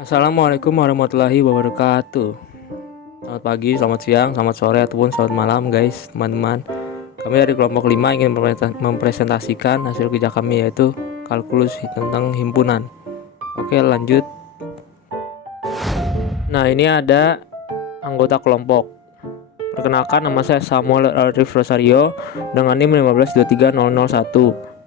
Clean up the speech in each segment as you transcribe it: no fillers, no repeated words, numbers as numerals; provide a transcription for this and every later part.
Assalamualaikum warahmatullahi wabarakatuh. Selamat pagi, selamat siang, selamat sore, ataupun selamat malam guys, teman-teman. Kami dari kelompok 5 ingin mempresentasikan hasil kerja kami, yaitu kalkulus tentang himpunan. Oke, lanjut. Nah, ini ada anggota kelompok. Perkenalkan, nama saya Samuel Arif Rosario dengan NIM 1523001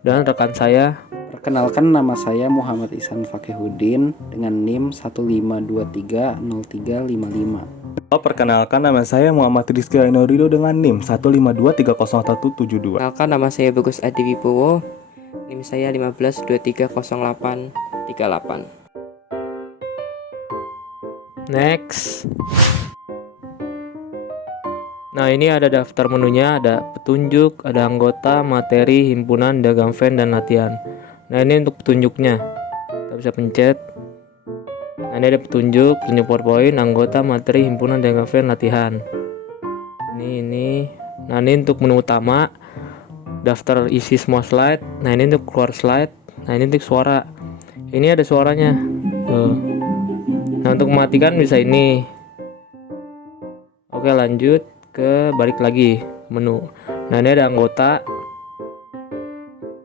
dan rekan saya. Perkenalkan, nama saya Muhammad Ihsan Fakihudin dengan NIM 1523035. Perkenalkan, nama saya Muhammad Rizky Ainurido dengan NIM 152300172. Perkenalkan, nama saya Bagus Adi Wibowo, NIM saya 15230838. Next. Nah, ini ada daftar menunya, ada petunjuk, ada anggota, materi, himpunan, dagang fan, dan latihan. Nah, ini untuk petunjuknya. Kita bisa pencet. Nah, ini ada petunjuk PowerPoint, anggota, materi, himpunan, dagang fan, latihan. Ini. Nah, ini untuk menu utama. Daftar isi semua slide. Nah, ini untuk keluar slide. Nah, ini untuk suara. Ini ada suaranya. Tuh. Nah, untuk mematikan bisa ini. Oke, lanjut ke balik lagi menu. Nah, ini ada anggota.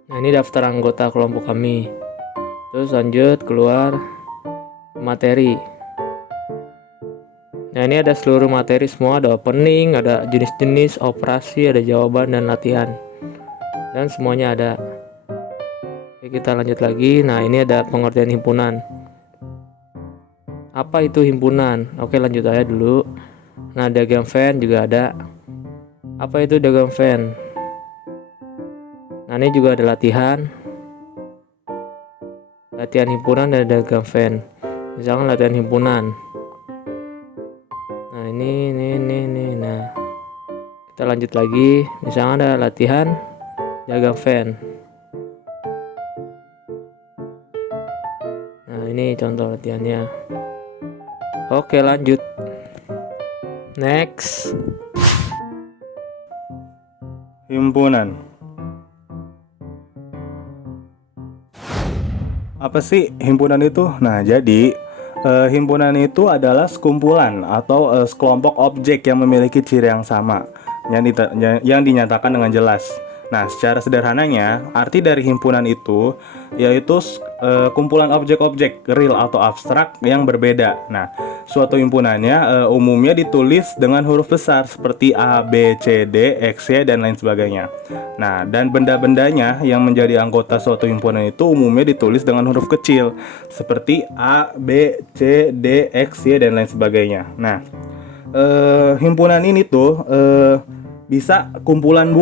Nah, ini daftar anggota kelompok kami. Terus lanjut keluar materi. Nah, ini ada seluruh materi semua, ada opening, ada jenis-jenis operasi, ada jawaban dan latihan. Dan semuanya ada. Oke, kita lanjut lagi. Nah, ini ada pengertian himpunan. Apa itu himpunan? Oke, lanjut aja dulu. Nah, dagang fan juga ada. Apa itu dagang fan? Nah, ini juga ada latihan himpunan dan dagang fan. Misalkan latihan himpunan. Nah, ini. Nah, kita lanjut lagi. Misalkan ada latihan dagang fan. Nah, ini contoh latihannya. Oke, lanjut. Next. Himpunan. Apa sih himpunan itu? Nah, jadi himpunan itu adalah sekumpulan atau sekelompok objek yang memiliki ciri yang sama yang dinyatakan dengan jelas. Nah, secara sederhananya, arti dari himpunan itu yaitu kumpulan objek-objek real atau abstrak yang berbeda. Nah, suatu himpunannya umumnya ditulis dengan huruf besar seperti A, B, C, D, X, Y, dan lain sebagainya. Nah, dan benda-bendanya yang menjadi anggota suatu himpunan itu umumnya ditulis dengan huruf kecil seperti A, B, C, D, X, Y, dan lain sebagainya. Nah, himpunan ini tuh bisa kumpulan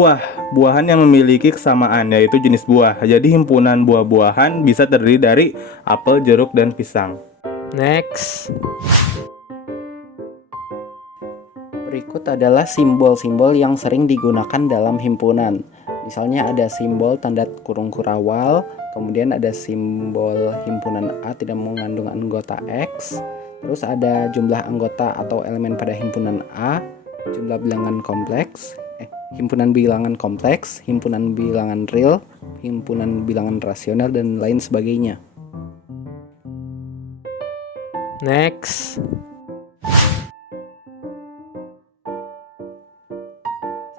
buahan yang memiliki kesamaan, yaitu jenis buah. Jadi himpunan buah-buahan bisa terdiri dari apel, jeruk, dan pisang. Next. Berikut adalah simbol-simbol yang sering digunakan dalam himpunan. Misalnya ada simbol tanda kurung kurawal, kemudian ada simbol himpunan A tidak mengandung anggota X, terus ada jumlah anggota atau elemen pada himpunan A, jumlah bilangan kompleks, himpunan bilangan kompleks, himpunan bilangan real, himpunan bilangan rasional, dan lain sebagainya. Next.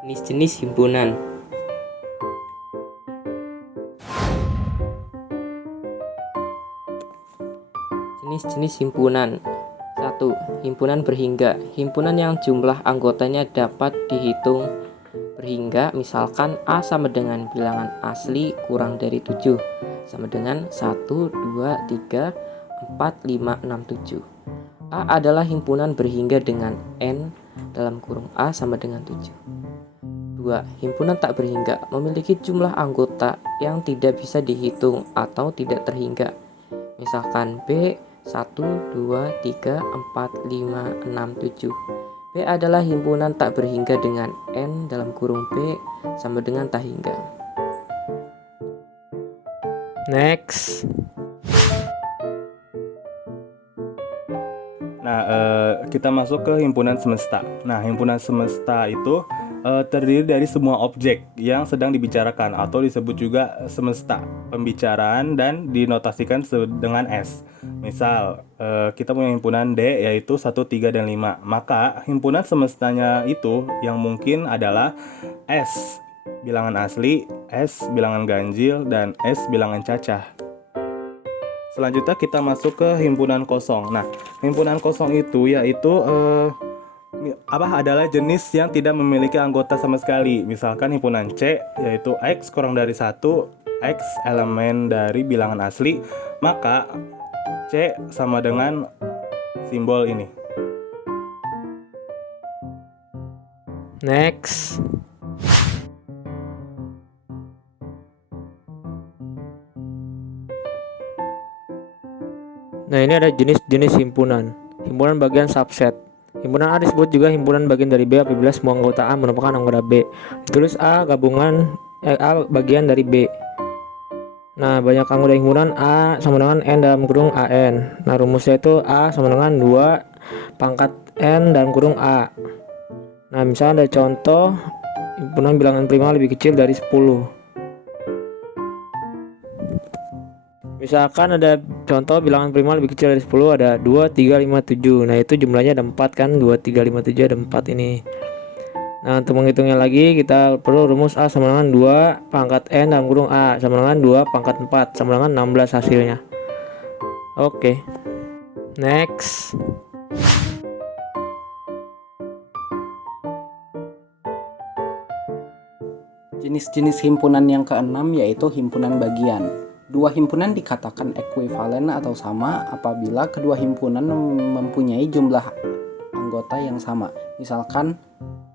Jenis-jenis himpunan. Jenis-jenis himpunan. 1. Himpunan berhingga. Himpunan yang jumlah anggotanya dapat dihitung berhingga, misalkan A sama dengan bilangan asli kurang dari 7, sama dengan 1, 2, 3, 4, 5, 6, 7. A adalah himpunan berhingga dengan N dalam kurung A sama dengan 7. 2. Himpunan tak berhingga memiliki jumlah anggota yang tidak bisa dihitung atau tidak terhingga, misalkan B 1, 2, 3, 4, 5, 6, 7. B adalah himpunan tak berhingga dengan N dalam kurung P sama dengan tak hingga. Next. Nah, kita masuk ke himpunan semesta. Nah, himpunan semesta itu terdiri dari semua objek yang sedang dibicarakan atau disebut juga semesta pembicaraan dan dinotasikan dengan S. Misal, kita punya himpunan D yaitu 1, 3, dan 5. Maka himpunan semestanya itu yang mungkin adalah S bilangan asli, S bilangan ganjil, dan S bilangan cacah. Selanjutnya kita masuk ke himpunan kosong. Nah, himpunan kosong itu yaitu adalah jenis yang tidak memiliki anggota sama sekali. Misalkan himpunan C yaitu X kurang dari 1, X elemen dari bilangan asli, maka C sama dengan simbol ini. Next. Nah, ini ada jenis-jenis himpunan. Himpunan bagian subset. Himpunan A disebut juga himpunan bagian dari B apabila semua anggota A merupakan anggota B. Ditulis A bagian dari B. Nah, banyak anggota himpunan A sama dengan N dalam kurung AN. Nah, rumusnya itu A sama dengan 2 pangkat N dalam kurung A. Nah, misalnya ada contoh himpunan bilangan prima lebih kecil dari 10. Misalkan ada contoh bilangan prima lebih kecil dari 10, ada 2, 3, 5, 7. Nah, itu jumlahnya ada 4 kan, 2, 3, 5, 7 ada 4 ini. Nah, untuk menghitungnya lagi kita perlu rumus A sama dengan 2 pangkat N dalam kurung A sama dengan 2 pangkat 4 sama dengan 16 hasilnya. Oke. Next. Jenis-jenis himpunan yang keenam yaitu himpunan bagian. Dua himpunan dikatakan ekuivalen atau sama apabila kedua himpunan mempunyai jumlah anggota yang sama. Misalkan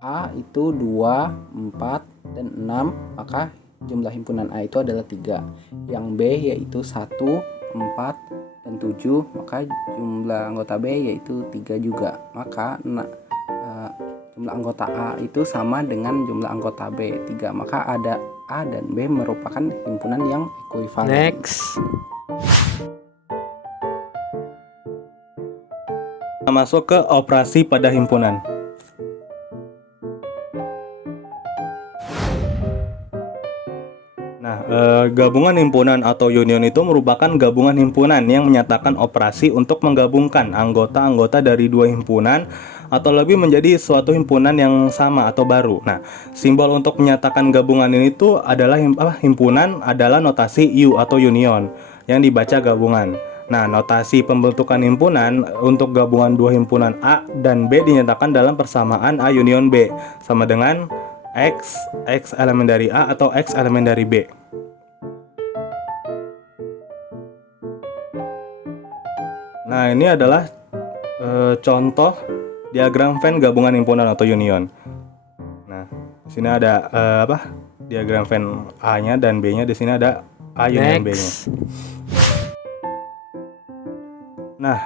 A itu 2, 4, dan 6, maka jumlah himpunan A itu adalah 3. Yang B yaitu 1, 4, dan 7, maka jumlah anggota B yaitu 3 juga. Maka jumlah anggota A itu sama dengan jumlah anggota B 3, maka ada A dan B merupakan himpunan yang ekuivalen. Next. Kita masuk ke operasi pada himpunan. Nah, gabungan himpunan atau union itu merupakan gabungan himpunan yang menyatakan operasi untuk menggabungkan anggota-anggota dari dua himpunan atau lebih menjadi suatu himpunan yang sama atau baru. Nah, simbol untuk menyatakan gabungan ini tuh adalah himpunan adalah notasi U atau union yang dibaca gabungan. Nah, notasi pembentukan himpunan untuk gabungan dua himpunan A dan B dinyatakan dalam persamaan A union B sama dengan X elemen dari A atau X elemen dari B. Nah, ini adalah contoh diagram Venn gabungan himpunan atau union. Nah, di sini ada diagram Venn A-nya dan B-nya. Di sini ada A union B-nya. Nah,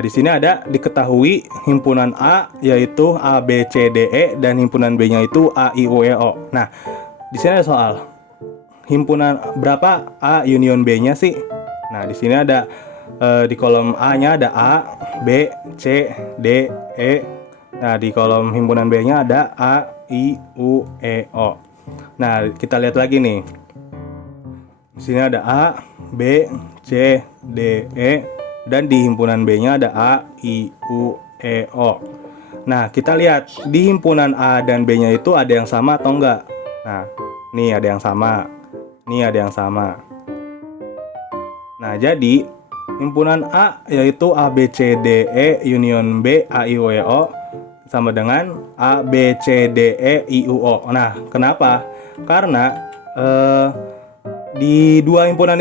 di sini ada diketahui himpunan A yaitu A, B, C, D, E dan himpunan B-nya itu A, I, U, E, O. Nah, di sini ada soal. Himpunan berapa A union B-nya sih? Nah, di sini ada di kolom A-nya ada A, B, C, D, E. Nah, di kolom himpunan B-nya ada A, I, U, E, O. Nah, kita lihat lagi nih. Di sini ada A, B, C, D, E dan di himpunan B-nya ada A, I, U, E, O. Nah, kita lihat di himpunan A dan B-nya itu ada yang sama atau enggak? Nah, nih ada yang sama. Nih ada yang sama. Nah, jadi himpunan A yaitu A, B, C, D, E union B, A, I, U, E, O sama dengan A, B, C, D, E, I, U, O. Nah, kenapa? Karena di kedua himpunan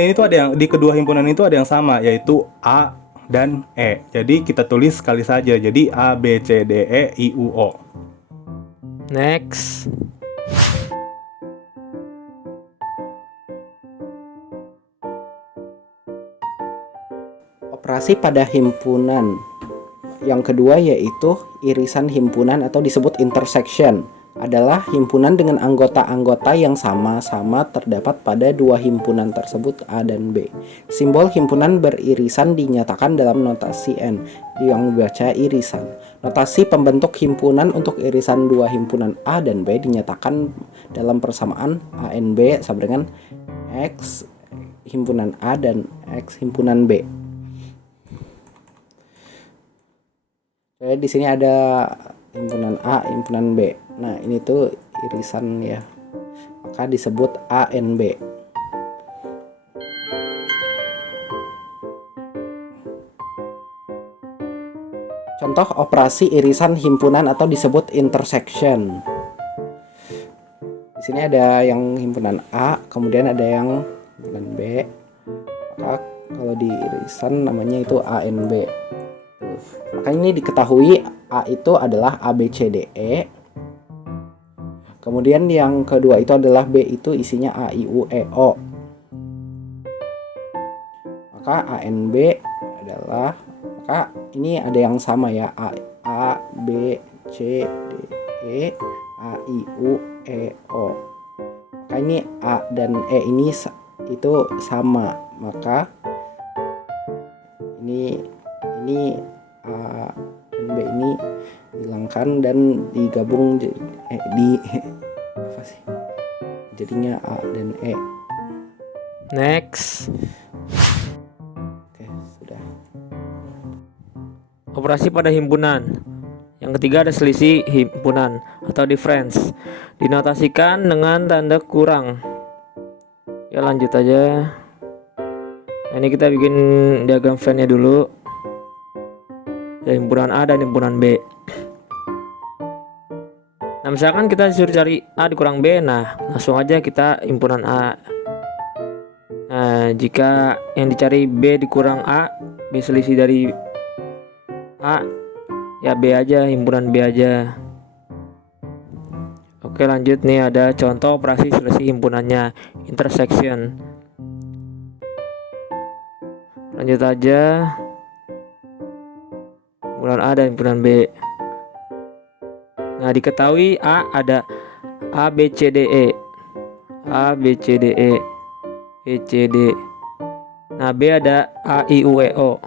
itu ada yang sama yaitu A dan E. Jadi kita tulis sekali saja. Jadi A, B, C, D, E, I, U, O. Next. Operasi pada himpunan. Yang kedua yaitu irisan himpunan atau disebut intersection. adalah himpunan dengan anggota-anggota yang sama-sama terdapat pada dua himpunan tersebut A dan B. Simbol himpunan beririsan dinyatakan dalam notasi N yang dibaca irisan. Notasi pembentuk himpunan untuk irisan dua himpunan A dan B dinyatakan dalam persamaan ANB sama dengan X himpunan A dan X himpunan B. Jadi di sini ada himpunan A, himpunan B. Nah, ini tuh irisan ya. Maka disebut ANB. Contoh operasi irisan himpunan atau disebut intersection. Di sini ada yang himpunan A, kemudian ada yang himpunan B. Maka kalau di irisan namanya itu ANB. Maka ini diketahui A itu adalah ABCDE. Kemudian yang kedua itu adalah B itu isinya AIUEO. Maka ANB adalah, maka ini ada yang sama ya, A B C D E AIUEO. Maka ini A dan E ini itu sama. Maka ini A dan B ini hilangkan dan digabung jadinya A dan E. Next. Oke, sudah. Operasi pada himpunan. Yang ketiga ada selisih himpunan atau difference. Dinotasikan dengan tanda kurang. Ya, lanjut aja. Nah, ini kita bikin diagram Venn-nya dulu. Ada himpunan A dan himpunan B. Nah, misalkan kita disuruh cari A dikurang B, nah langsung aja kita himpunan A. Nah, jika yang dicari B dikurang A, B selisih dari A, ya B aja, himpunan B aja. Oke, lanjut nih, ada contoh operasi selisih himpunannya, intersection. Lanjut aja, himpunan A dan himpunan B. Nah, diketahui A ada A B C D E, A B C D E, B C D. Nah, B ada A I U E O.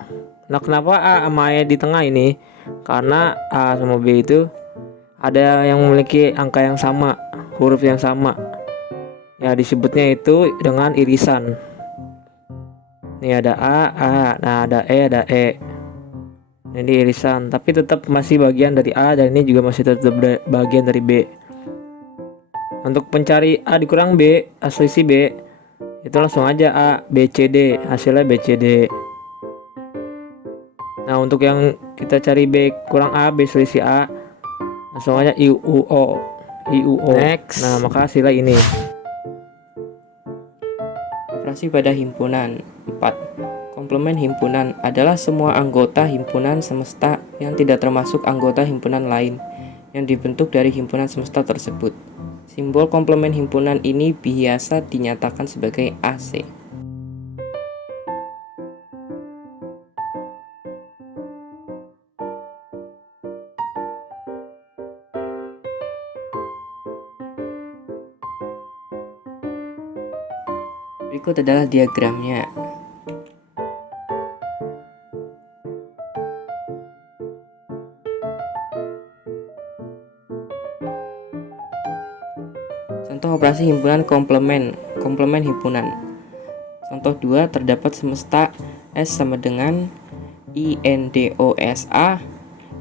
Nah, kenapa A sama E di tengah ini? Karena A sama B itu ada yang memiliki angka yang sama, huruf yang sama. Ya, disebutnya itu dengan irisan. Ini ada A, nah ada E. Ini irisan, tapi tetap masih bagian dari A dan ini juga masih tetap bagian dari B. Untuk pencari A dikurang B, selisih B, itu langsung aja A B C D, hasilnya B C D. Nah, untuk yang kita cari B kurang A, B selisih A, langsung aja I U O. Next. Nah, maka hasilnya ini. Operasi pada himpunan. 4. Komplement himpunan adalah semua anggota himpunan semesta yang tidak termasuk anggota himpunan lain yang dibentuk dari himpunan semesta tersebut. Simbol komplement himpunan ini biasa dinyatakan sebagai AC. Berikut adalah diagramnya. Contoh operasi himpunan komplement himpunan. Contoh 2, terdapat semesta S sama dengan INDOSA,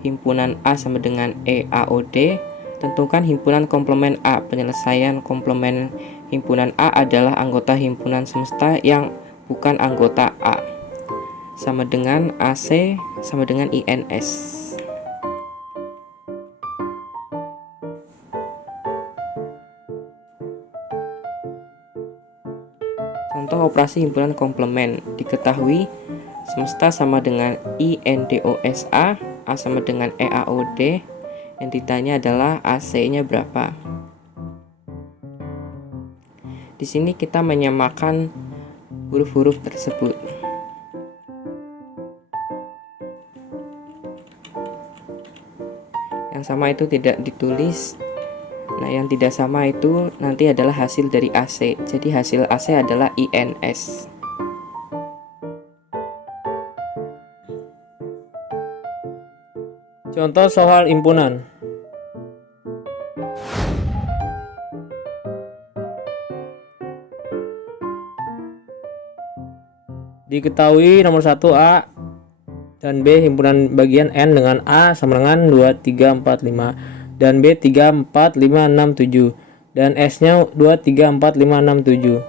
himpunan A sama dengan EAOD. Tentukan himpunan komplement A. Penyelesaian komplement himpunan A adalah anggota himpunan semesta yang bukan anggota A. Sama dengan AC sama dengan INS. Contoh operasi himpunan komplement. Diketahui semesta sama dengan INDOSA, A sama dengan EAOD. Yang ditanya adalah AC-nya berapa. Di sini kita menyamakan huruf-huruf tersebut. Yang sama itu tidak ditulis, Nah, yang tidak sama itu nanti adalah hasil dari AC. Jadi hasil AC adalah INS. Contoh soal himpunan. Diketahui nomor 1 A dan B himpunan bagian N dengan A sama dengan 2, 3, 4, 5 dan B 3, 4, 5, 6, 7 dan S nya 2, 3, 4, 5, 6, 7.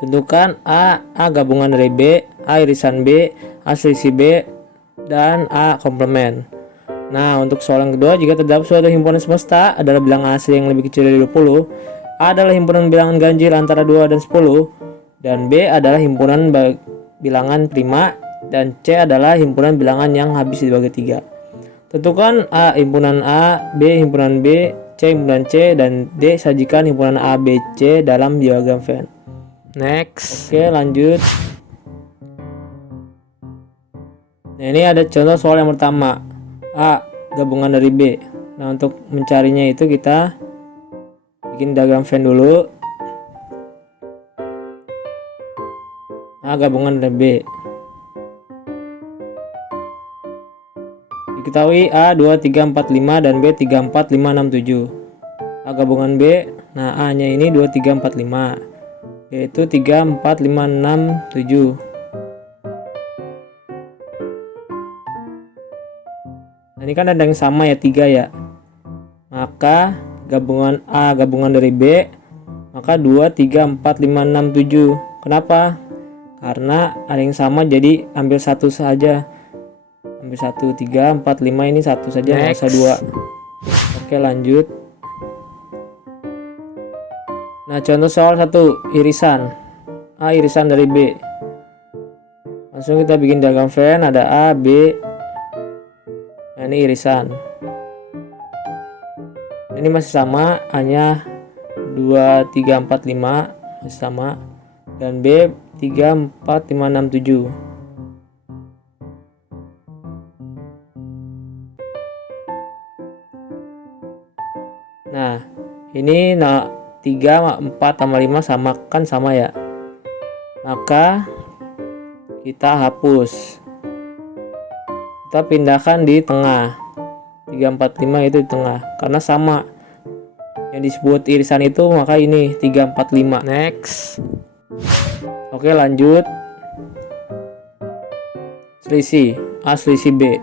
Tentukan A gabungan dari B, A irisan B, A selisih B, dan A komplement. Nah, untuk soal yang kedua, jika terdapat suatu himpunan semesta adalah bilangan asli yang lebih kecil dari 20, A adalah himpunan bilangan ganjil antara 2 dan 10, dan B adalah himpunan bilangan prima, dan C adalah himpunan bilangan yang habis dibagi 3. Tentukan A himpunan A, B himpunan B, C himpunan C, dan D sajikan himpunan A, B, C dalam diagram Venn. Next. Oke, lanjut. Nah, ini ada contoh soal yang pertama. A gabungan dari B. Nah, untuk mencarinya itu kita bikin diagram Venn dulu. A gabungan dari B. Diketahui A 2, 3, 4, 5 dan B 3, 4, 5, 6, 7. A gabungan B. Nah, A nya ini 2, 3, 4, 5, yaitu 3, 4, 5, 6, 7. Nah, ini kan ada yang sama ya, 3 ya. Maka gabungan A gabungan dari B, maka 2, 3, 4, 5, 6, 7. Kenapa? Karena ada yang sama, jadi ambil satu saja. Ambil 1, 3, 4, 5 ini satu saja, nggak usah 2. Oke, lanjut. Nah, contoh soal 1, irisan. A irisan dari B. Langsung kita bikin diagram Venn, ada A, B. Nah, ini irisan. Ini masih sama, A-nya 2, 3, 4, 5 masih sama, dan B 3, 4, 5, 6, 7. Nah, ini 3, 4 sama 5 sama kan sama ya. Maka kita hapus. Kita pindahkan di tengah. 3, 4, 5 itu di tengah karena sama. Yang disebut irisan itu, maka ini 3, 4, 5. Next. Oke, lanjut. Selisih A selisih B.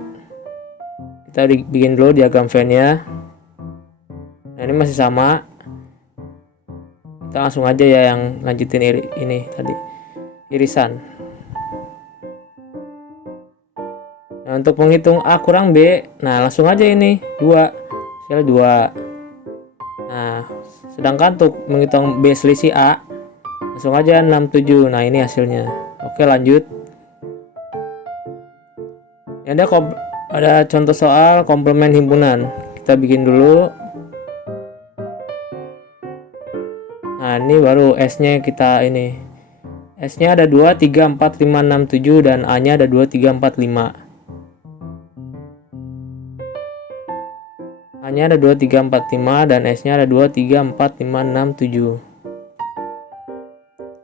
Kita bikin dulu diagram Venn-nya. Nah, ini masih sama. Kita langsung aja ya yang lanjutin ini tadi, irisan. Nah, untuk menghitung A kurang B, nah langsung aja ini 2 sekali 2. Nah, sedangkan untuk menghitung B selisih A, langsung aja 6, 7. Nah, ini hasilnya. Oke, lanjut. Ada contoh soal komplement himpunan. Kita bikin dulu. Nah, ini baru S-nya kita ini. S-nya ada 2, 3, 4, 5, 6, 7 dan A-nya ada 2, 3, 4, 5. A-nya ada 2, 3, 4, 5 dan S-nya ada 2, 3, 4, 5, 6, 7.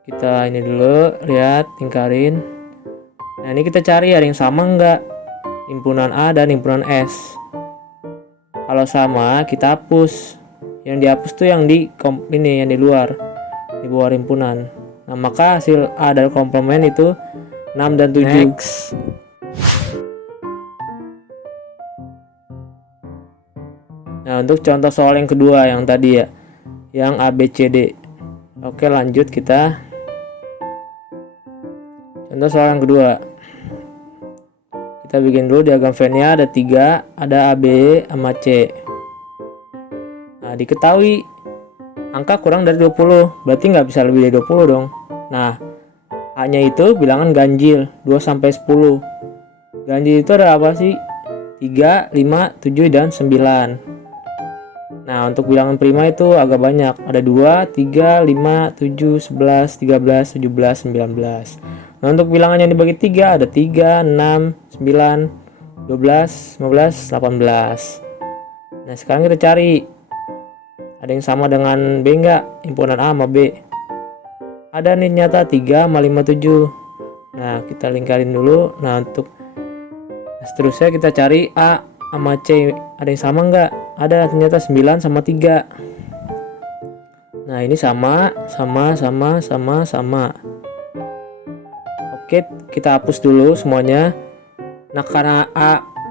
Kita ini dulu, lihat, tingkarin. Nah, ini kita cari ada yang sama enggak? Himpunan A dan himpunan S. Kalau sama, kita hapus. Yang dihapus tuh yang di ini, yang di luar, di bawah himpunan. Nah, maka hasil A dari komplement itu 6 dan 7. Next. Nah, untuk contoh soal yang kedua yang tadi ya, yang A, B, C, D. Oke, lanjut kita. Contoh soal yang kedua. Kita bikin dulu diagram Venn-nya, ada 3, ada A, B, sama C. Nah, diketahui angka kurang dari 20, berarti nggak bisa lebih dari 20 dong. Nah, A-nya itu bilangan ganjil 2 sampai 10. Ganjil itu ada apa sih? 3, 5, 7 dan 9. Nah, untuk bilangan prima itu agak banyak. Ada 2, 3, 5, 7, 11, 13, 17, 19. Nah, untuk bilangan yang dibagi 3 ada 3, 6, 9, 12, 15, 18. Nah, sekarang kita cari Ada yang sama dengan B nggak? Himpunan A sama B. Ada nih nyata 3 sama 57. Nah, kita lingkarin dulu. Nah, untuk seterusnya kita cari A sama C. Ada yang sama nggak? Ada, ternyata 9 sama 3. Nah, ini sama. Oke, kita hapus dulu semuanya. Nah, karena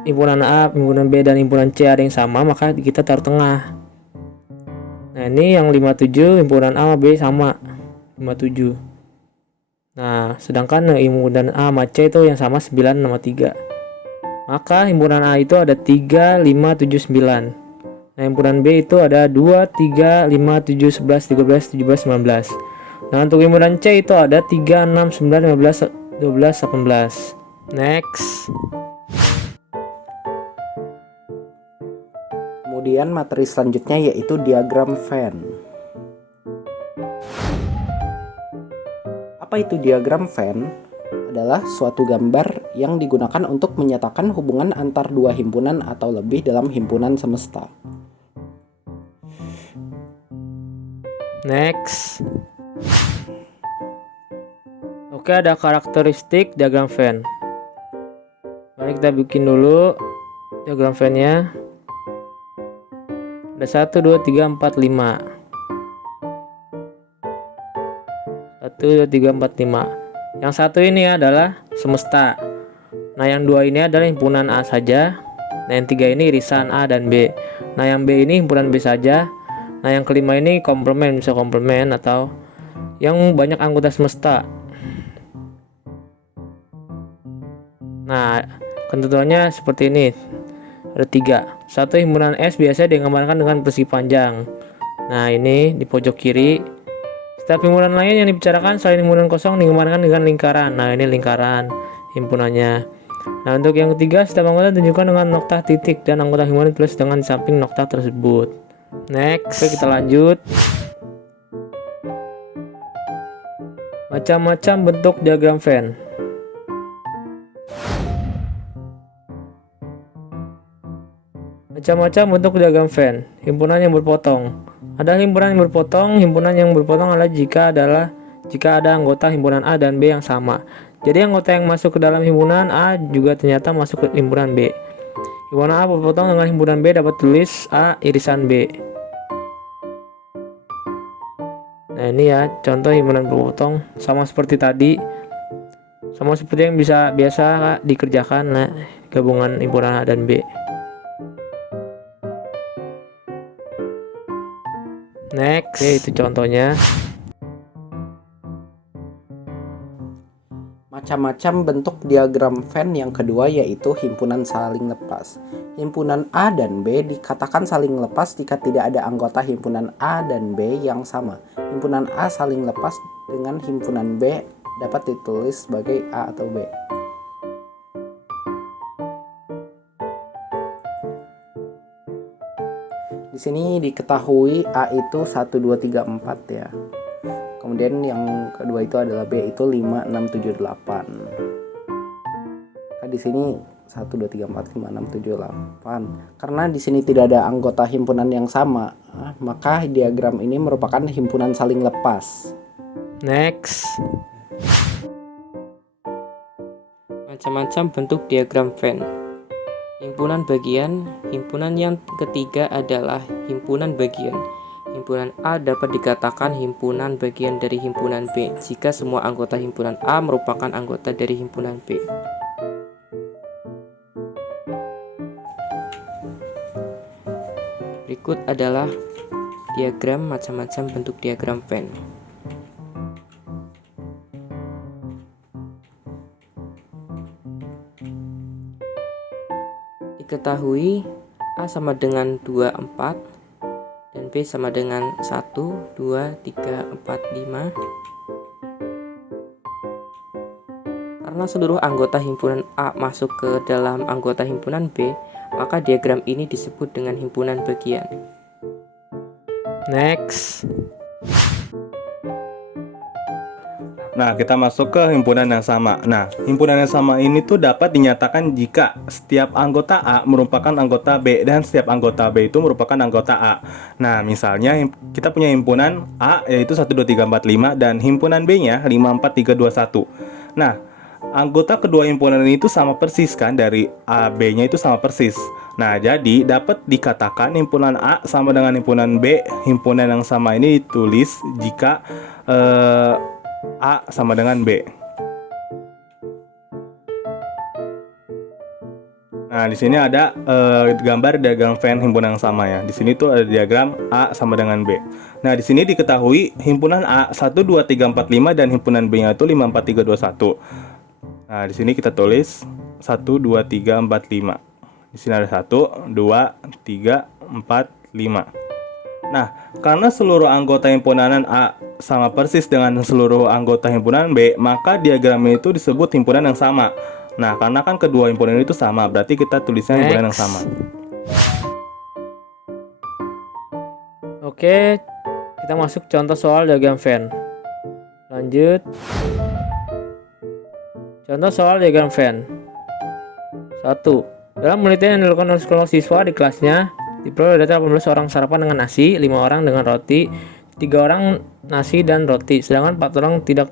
himpunan A, himpunan B, dan himpunan C ada yang sama, maka kita taruh tengah. Nah, ini yang 57 himpunan A sama B sama 57. Nah, sedangkan himpunan A sama C itu yang sama 9 sama 3. Maka himpunan A itu ada 3, 5, 7, 9. Nah, himpunan B itu ada 2, 3, 5, 7, 11, 13, 17, 19. Nah, untuk himpunan C itu ada 3, 6, 9, 15, 12, 18. Next. Kemudian materi selanjutnya yaitu diagram Venn. Apa itu diagram Venn? Adalah suatu gambar yang digunakan untuk menyatakan hubungan antar dua himpunan atau lebih dalam himpunan semesta. Next. Oke, ada karakteristik diagram Venn. Mari kita bikin dulu diagram Venn-nya. Ada 1, 2, 3, 4, 5. 1, 2, 3, 4, 5. Yang satu ini adalah semesta. Nah, yang dua ini adalah himpunan A saja. Nah, yang tiga ini irisan A dan B. Nah, yang B ini himpunan B saja. Nah, yang kelima ini komplement, bisa komplement atau yang banyak anggota semesta. Nah, ketentuannya seperti ini. Ada 3. Satu, himpunan S biasanya digambarkan dengan persegi panjang. Nah, ini di pojok kiri. Setiap himpunan lain yang dibicarakan selain himpunan kosong digambarkan dengan lingkaran. Nah, ini lingkaran himpunannya. Nah, untuk yang ketiga, setiap anggota ditunjukkan dengan nokta titik dan anggota himpunan ditulis dengan di samping nokta tersebut. Next. Oke, kita lanjut. Macam-macam bentuk diagram Venn. Macam-macam bentuk diagram Venn. Himpunan yang berpotong. Ada himpunan yang berpotong. Himpunan yang berpotong adalah jika ada anggota himpunan A dan B yang sama. Jadi anggota yang masuk ke dalam himpunan A juga ternyata masuk ke himpunan B. Himpunan A berpotong dengan himpunan B dapat tulis A irisan B. Nah, ini ya contoh himpunan berpotong, sama seperti tadi. Sama seperti yang biasa dikerjakan. Nah, gabungan himpunan A dan B. Next. Oke, itu contohnya. Macam-macam bentuk diagram Venn yang kedua yaitu himpunan saling lepas. Himpunan A dan B dikatakan saling lepas jika tidak ada anggota himpunan A dan B yang sama. Himpunan A saling lepas dengan himpunan B dapat ditulis sebagai A atau B. Di sini diketahui A itu 1, 2, 3, 4 ya. Kemudian yang kedua itu adalah B itu 5, 6, 7, 8. Nah, di sini 1, 2, 3, 4, 5, 6, 7, 8. Karena di sini tidak ada anggota himpunan yang sama, maka diagram ini merupakan himpunan saling lepas. Next. Macam-macam bentuk diagram Venn. Himpunan bagian. Himpunan yang ketiga adalah himpunan bagian. Himpunan A dapat dikatakan himpunan bagian dari himpunan B jika semua anggota himpunan A merupakan anggota dari himpunan B. Berikut adalah diagram macam-macam bentuk diagram Venn. Diketahui A sama dengan 2, 4 dan B sama dengan 1, 2, 3, 4, 5. Karena seluruh anggota himpunan A masuk ke dalam anggota himpunan B, maka diagram ini disebut dengan himpunan bagian. Next. Nah, kita masuk ke himpunan yang sama. Nah, himpunan yang sama ini tuh dapat dinyatakan jika setiap anggota A merupakan anggota B dan setiap anggota B itu merupakan anggota A. Nah, misalnya kita punya himpunan A yaitu 1 2 3 4 5 dan himpunan B-nya 5 4 3 2 1. Nah, anggota kedua himpunan ini itu sama persis kan, dari A B-nya itu sama persis. Nah, jadi dapat dikatakan himpunan A sama dengan himpunan B. Himpunan yang sama ini ditulis jika A sama dengan B. Nah, di sini ada gambar diagram Venn himpunan yang sama ya. Di sini tuh ada diagram A sama dengan B. Nah, di sini diketahui himpunan A 1 2 3 4 5 dan himpunan B-nya itu 5 4 3 2 1. Nah, di sini kita tulis 1 2 3 4 5. Di sini ada 1 2 3 4 5. Nah, karena seluruh anggota himpunan A sama persis dengan seluruh anggota himpunan B, maka diagramnya itu disebut himpunan yang sama. Nah, karena kan kedua himpunan itu sama, berarti kita tulisnya himpunan yang sama. Oke, kita masuk contoh soal diagram Venn. Lanjut. Contoh soal diagram Venn. 1. Dalam penelitian yang dilakukan oleh sekelompok siswa di kelasnya, diperoleh data 18 orang sarapan dengan nasi, 5 orang dengan roti, 3 orang nasi dan roti, sedangkan 4 orang tidak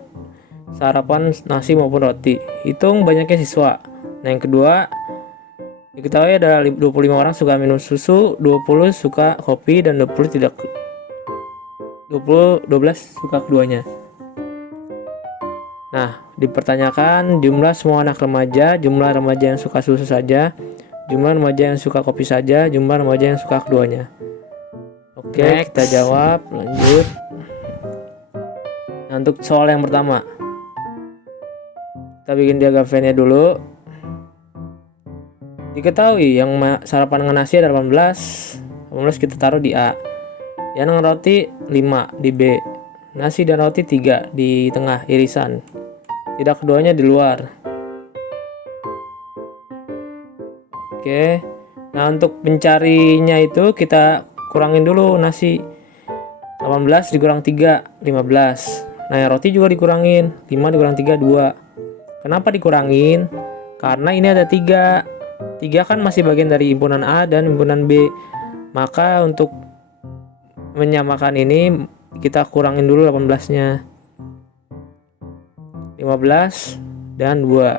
sarapan nasi maupun roti. Hitung banyaknya siswa. Nah, yang kedua, diketahui ada 25 orang suka minum susu, 20 suka kopi, dan 12 suka keduanya. Nah, dipertanyakan jumlah semua anak remaja, jumlah remaja yang suka susu saja, jumlah remaja yang suka kopi saja, jumlah remaja yang suka keduanya. Oke, Next. kita jawab. Lanjut. Nah, untuk soal yang pertama, kita bikin diagram Venn-nya dulu. Diketahui yang sarapan dengan nasi ada 18 kita taruh di A. Yang dengan roti 5 di B. Nasi dan roti 3 di tengah irisan. Tidak keduanya di luar. Oke. Nah, untuk mencarinya itu kita kurangin dulu nasi. 18 dikurang 3, 15. Nah, yang roti juga dikurangin. 5 dikurang 3, 2. Kenapa dikurangin? Karena ini ada 3. 3 kan masih bagian dari himpunan A dan himpunan B. Maka untuk menyamakan ini kita kurangin dulu 18-nya. 15 dan 2.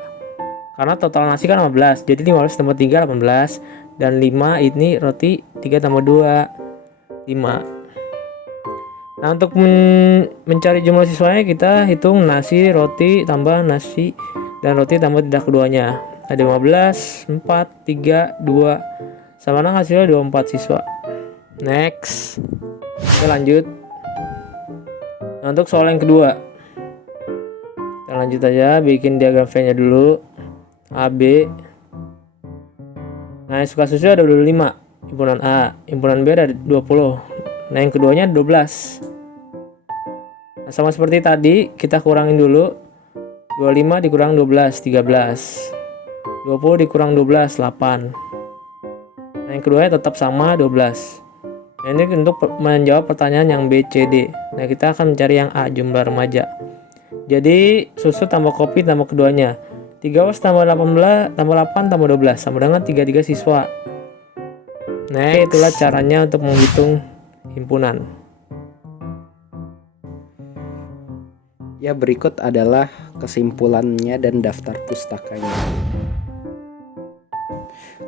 Karena total nasi kan 15. Jadi 15 tambah 3 18 dan 5 ini roti 3 tambah 2 5. Nah, untuk mencari jumlah siswanya kita hitung nasi, roti tambah nasi dan roti tambah tidak keduanya. Ada 15, 4, 3, 2. Sama dengan hasilnya 24 siswa. Next. Oke, lanjut. Nah, untuk soal yang kedua, kita lanjut aja bikin diagram Venn-nya dulu. AB. Nah, yang suka susu ada 25 himpunan A, himpunan B ada 20. Nah, yang keduanya 12. Nah, sama seperti tadi, kita kurangin dulu. 25 dikurang 12, 13. 20 dikurang 12, 8. Nah, yang keduanya tetap sama, 12. Nah, ini untuk menjawab pertanyaan yang B, C, D. Nah, kita akan mencari yang A, jumlah remaja. Jadi, susu tambah kopi tambah keduanya. 3 tambah 18 tambah 8 tambah 12 sama dengan 33 siswa. Nah, itulah caranya untuk menghitung himpunan. Ya, berikut adalah kesimpulannya dan daftar pustakanya.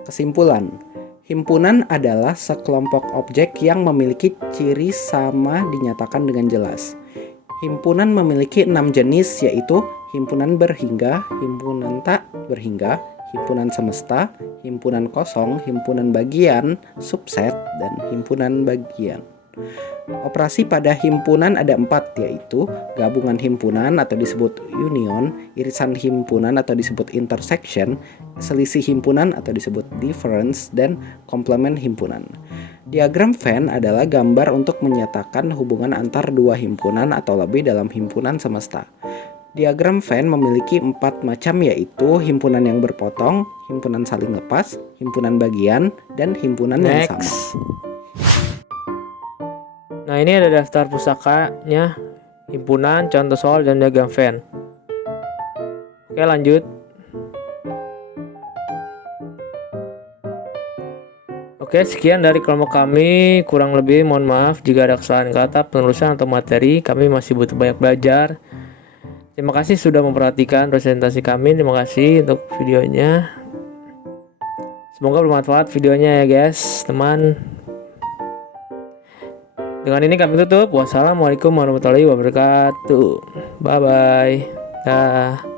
Kesimpulan, himpunan adalah sekelompok objek yang memiliki ciri sama dinyatakan dengan jelas. Himpunan memiliki 6 jenis, yaitu himpunan berhingga, himpunan tak berhingga, himpunan semesta, himpunan kosong, himpunan bagian, subset, dan himpunan bagian. Operasi pada himpunan ada 4, yaitu gabungan himpunan atau disebut union, irisan himpunan atau disebut intersection, selisih himpunan atau disebut difference, dan komplement himpunan. Diagram Venn adalah gambar untuk menyatakan hubungan antar dua himpunan atau lebih dalam himpunan semesta. Diagram Venn memiliki 4 macam, yaitu himpunan yang berpotong, himpunan saling lepas, himpunan bagian, dan himpunan yang sama. Nah, ini ada daftar pustakanya, himpunan, contoh soal, dan diagram Venn. Oke, lanjut. Oke, sekian dari kelompok kami. Kurang lebih mohon maaf jika ada kesalahan kata, penulisan atau materi. Kami masih butuh banyak belajar. Terima kasih sudah memperhatikan presentasi kami. Terima kasih untuk videonya. Semoga bermanfaat videonya ya guys, teman. Dengan ini kami tutup. Wassalamualaikum warahmatullahi wabarakatuh. Bye bye. Dah.